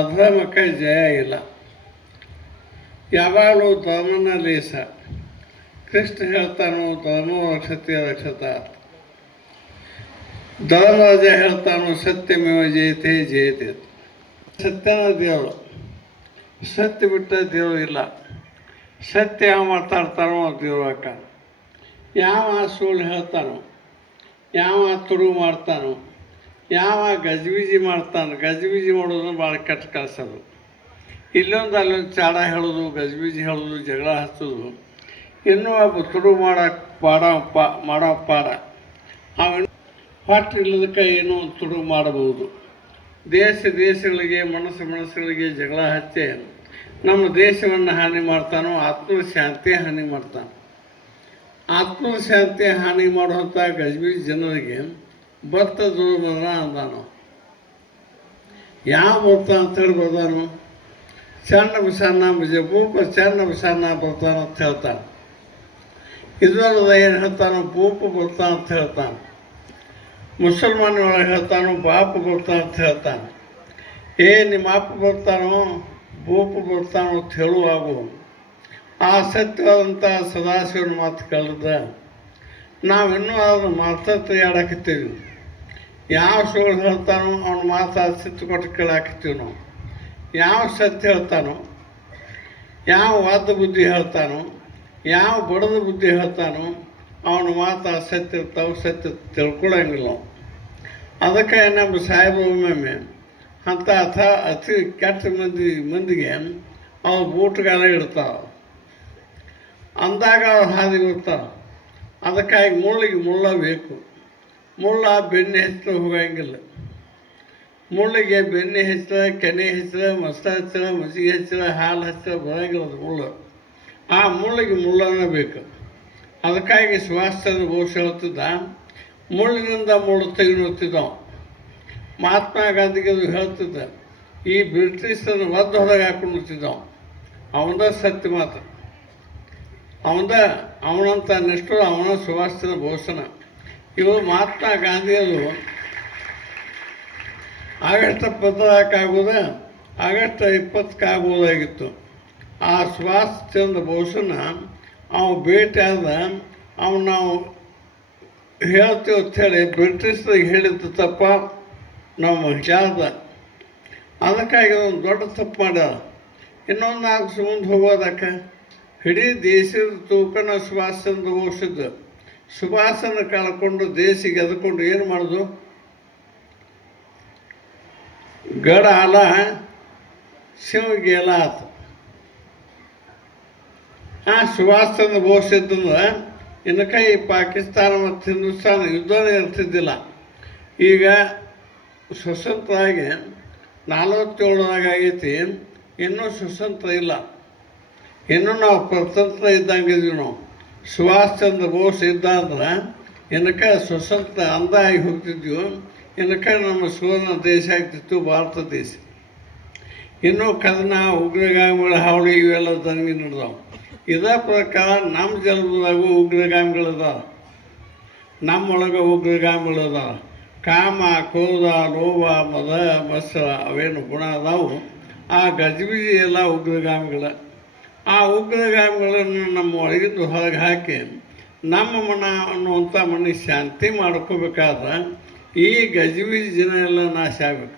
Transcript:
ಅಧರ್ಮಕ್ಕೆ ಜಯ ಇಲ್ಲ. ಯಾವಾಗಲೂ ಧರ್ಮನ ಲೇಸ. ಕೃಷ್ಣ ಹೇಳ್ತಾನೋ ಧರ್ಮ ರಕ್ಷತೆ ರಕ್ಷತ. ಧರ್ಮರಾಜ ಹೇಳ್ತಾನೋ ಸತ್ಯಮೇವ ಜಯತೆ ಜಯತೆ. ಸತ್ಯನ ದೇವರು, ಸತ್ಯ ಬಿಟ್ಟ ದೇವರು ಇಲ್ಲ. ಸತ್ಯ ಯಾವ ಮಾತಾಡ್ತಾನೋ ದೇವ್ರು ಹಾಕ. ಯಾವ ಸುಳ್ಳು ಹೇಳ್ತಾನೋ, ಯಾವ ತುಡು ಮಾಡ್ತಾನೋ, ಯಾವ ಗಜಿಬಿಜಿ ಮಾಡ್ತಾನೆ. ಗಜಿಬಿಜಿ ಮಾಡೋದನ್ನು ಭಾಳ ಕೆಟ್ಟ ಕಳ್ಸೋದು. ಇಲ್ಲೊಂದು ಅಲ್ಲೊಂದು ಚಾಡ ಹೇಳೋದು, ಗಜಿಬಿಜಿ ಹೇಳೋದು, ಜಗಳ ಹಚ್ಚೋದು. ಇನ್ನೂ ಒಬ್ಬ ತುಡು ಮಾಡೋ ಪಾಡ ಅವನು ಹೊಟ್ಟು ಇಲ್ಲದಕ್ಕೆ ಏನೋ ಒಂದು ತುಡು ಮಾಡಬಹುದು. ದೇಶಗಳಿಗೆ ಮನಸ್ಸುಗಳಿಗೆ ಜಗಳ ಹಚ್ಚಿ ನಮ್ಮ ದೇಶವನ್ನು ಹಾನಿ ಮಾಡ್ತಾನೋ, ಆತ್ಮಶಾಂತಿ ಹಾನಿ ಮಾಡ್ತಾನೆ. ಆತ್ಮಶಾಂತಿ ಹಾನಿ ಮಾಡುವಂಥ ಗಜಿಬಿಜಿ ಜನರಿಗೆ ಬರ್ತದ ಅಂದಾನು. ಯಾವ ಬರ್ತ ಅಂತೇಳಿ ಬರ್ದಾನು? ಚನ್ನ ಬಸನ್ನ ಭೂಪ ಚನ್ನ ಬಸನ್ನ ಬರ್ತಾನ ಅಂತ ಹೇಳ್ತಾನೆ. ಇದರಲ್ಲದ ಏನು ಹೇಳ್ತಾನೋ ಭೂಪ ಬರ್ತಾನ ಅಂತ ಹೇಳ್ತಾನೆ. ಮುಸಲ್ಮಾನ ಒಳಗೆ ಹೇಳ್ತಾನೋ ಬಾಪ ಬರ್ತಾನ ಅಂತ ಹೇಳ್ತಾನೆ. ನಿಮ್ಮ ಅಪ್ಪ ಬರ್ತಾನೋ ಭೂಪ ಬರ್ತಾನೋ ಅಂತ ಹೇಳುವಾಗು ಆ ಸತ್ಯವಾದಂಥ ಸದಾಶಿವನ ಮಾತು ಕಳೆದ ನಾವಿನ್ನೂ ಅದನ್ನು ಮಾತತ್ರ ಆಡಾಕತ್ತೀವಿ. ಯಾವ ಸುಳ್ಳು ಹೇಳ್ತಾನೋ ಅವನ ಮಾತು ಸಿತ್ತು ಕೊಟ್ಟು ಕೇಳಾಕತ್ತೀವಿ ನಾವು. ಯಾವ ಸತ್ಯ ಹೇಳ್ತಾನೋ, ಯಾವ ವಾದ ಬುದ್ಧಿ ಹೇಳ್ತಾನೋ, ಯಾವ ಬಡದ ಬುದ್ಧಿ ಹೇಳ್ತಾನೋ ಅವನ ಮಾತು ಸತ್ಯ ಇರ್ತಾವೆ. ಸತ್ಯ ತಿಳ್ಕೊಳಂಗಿಲ್ಲ. ಅದಕ್ಕೆ ನಮ್ಮ ಸಾಹೇಬರು ಒಮ್ಮೊಮ್ಮೆ ಅಂಥ ಅತಿ ಕೆಟ್ಟ ಮಂದಿಗೆ ಅವ್ರು ಬೂಟ್ಗಾಲ ಇಡ್ತಾವೆ. ಅಂದಾಗ ಅವ್ರು ಹಾದಿ ಬರ್ತಾವೆ. ಅದಕ್ಕಾಗಿ ಮುಳ್ಳಿಗೆ ಮುಳ್ಳ ಬೇಕು. ಮುಳ್ಳ ಬೆಣ್ಣೆ ಹೆಚ್ಚು ಹೋಗಂಗಿಲ್ಲ. ಮುಳ್ಳಿಗೆ ಬೆಣ್ಣೆ ಹೆಚ್ಚಳ, ಕೆನೆ ಹೆಚ್ಚಳ, ಮೊಸರು ಹೆಚ್ಚಳ, ಮಜ್ಜಿಗೆ ಹೆಚ್ಚಳ, ಹಾಲು ಹೆಚ್ಚಳ ಬರೋಂಗಿಲ್ಲ. ಅದು ಮುಳ್ಳು. ಆ ಮುಳ್ಳಿಗೆ ಮುಳ್ಳನ್ನ ಬೇಕು. ಅದಕ್ಕಾಗಿ ಸುಭಾಷ್ ಚಂದ್ರ ಬೋಸ್ ಹೇಳ್ತಿದ್ದ, ಮುಳ್ಳಿನಿಂದ ಮುಳ್ಳು ತೆಗೆದುತ್ತಿದ್ದವು. ಮಹಾತ್ಮ ಗಾಂಧಿಗೆ ಅದು ಹೇಳ್ತಿದ್ದ. ಈ ಬ್ರಿಟಿಷರನ್ನು ಒದ್ದು ಹೊರಗೆ ಹಾಕೊಂಡಿರ್ತಿದ್ದವು. ಅವನದ ಸತ್ಯ ಮಾತು. ಅವನಂತ ನಿಷ್ಠರು ಅವನ ಸುಭಾಷ್ ಚಂದ್ರ ಬೋಸನ. ಇವರು ಮಹಾತ್ಮ ಗಾಂಧಿಯದು ಆಗಸ್ಟ್ 15 ಆಗಸ್ಟ್ 20 ಆಗ್ಬೋದಾಗಿತ್ತು. ಆ ಸುಭಾಷ್ ಚಂದ್ರ ಬೋಸನ ಅವ ಭೇಟಿ ಆದ. ಅವನು ನಾವು ಹೇಳ್ತೀವಿ ಅಂಥೇಳಿ ಬ್ರಿಟಿಷರಿಗೆ ಹೇಳಿದ್ದು ತಪ್ಪ ನಾವು ಹೇಳ್ದ. ಅದಕ್ಕಾಗಿ ಒಂದು ದೊಡ್ಡ ತಪ್ಪು ಮಾಡ್ಯಾರ. ಇನ್ನೊಂದು 4 ವರ್ಷ ಮುಂದೆ ಹೋಗೋದಕ್ಕೆ ಇಡೀ ದೇಶದ ತೂಕನ ಸುಭಾಷ್ ಚಂದ್ರ ಬೋಸಿದ್ದು. ಸುಭಾಷನ್ನು ಕಳ್ಕೊಂಡು ದೇಶಿಗೆ ಎದ್ಕೊಂಡು ಏನು ಮಾಡೋದು? ಗಡ ಅಲ ಶಿವಗೆ ಎಲ್ಲ ಆತು. ಸುಭಾಷ್ ಚಂದ್ರ ಬೋಸ್ ಇದ್ದಂದ್ರೆ ಇನ್ನು ಪಾಕಿಸ್ತಾನ ಮತ್ತು ಹಿಂದೂಸ್ತಾನ ಯುದ್ಧನೇ ಇರ್ತಿದ್ದಿಲ್ಲ. ಈಗ ಸ್ವತಂತ್ರ ಆಗಿ 47 ಆಗೈತಿ. ಇನ್ನೂ ಸ್ವತಂತ್ರ ಇಲ್ಲ. ಇನ್ನೂ ನಾವು ಪ್ರತಂತ್ರ ಇದ್ದಂಗೆ ಇದೀವಿ ನಾವು. ಸುಭಾಷ್ ಚಂದ್ರ ಬೋಸ್ ಇದ್ದ ಅಂದ್ರೆ ಇನ್ಕೆ ಸ್ವತಂತ್ರ ಅಂದಾಗಿ ಹೋಗ್ತಿದ್ವಿ. ಇನ್ಕೆ ನಮ್ಮ ಸುವರ್ಣ ದೇಶ ಆಗ್ತಿತ್ತು ಭಾರತ ದೇಶ. ಇನ್ನೂ ಕದನ, ಉಗ್ರಗಾಮಿಗಳ ಹಾವಳಿ ಇವೆಲ್ಲ ದಂಗೆ ನಡೆದವು. ಇದೇ ಪ್ರಕಾರ ನಮ್ಮ ಜನ್ಮದಾಗೂ ಉಗ್ರಗಾಮಿಗಳದಾವ. ನಮ್ಮೊಳಗೆ ಉಗ್ರಗಾಮಿಗಳದಾವ. ಕಾಮ, ಕ್ರೋಧ, ಲೋಭ, ಮದ, ಮತ್ಸರ ಅವೇನು ಗುಣ ಅದಾವು. ಆ ಗಜಿಬಿಜಿ ಎಲ್ಲ ಉಗ್ರಗಾಮಿಗಳ. ಆ ಉಗ್ರಗಾಮಿಗಳನ್ನು ನಮ್ಮ ಒಳಗಿಂದ ಹೊರಗೆ ಹಾಕಿ ನಮ್ಮ ಮನ ಅನ್ನುವಂಥ ಮನೆ ಶಾಂತಿ ಮಾಡ್ಕೋಬೇಕಾದ್ರೆ ಈ ಗಜಿಬಿಜಿ ಜನ ಎಲ್ಲ ನಾಶ ಆಗಬೇಕು.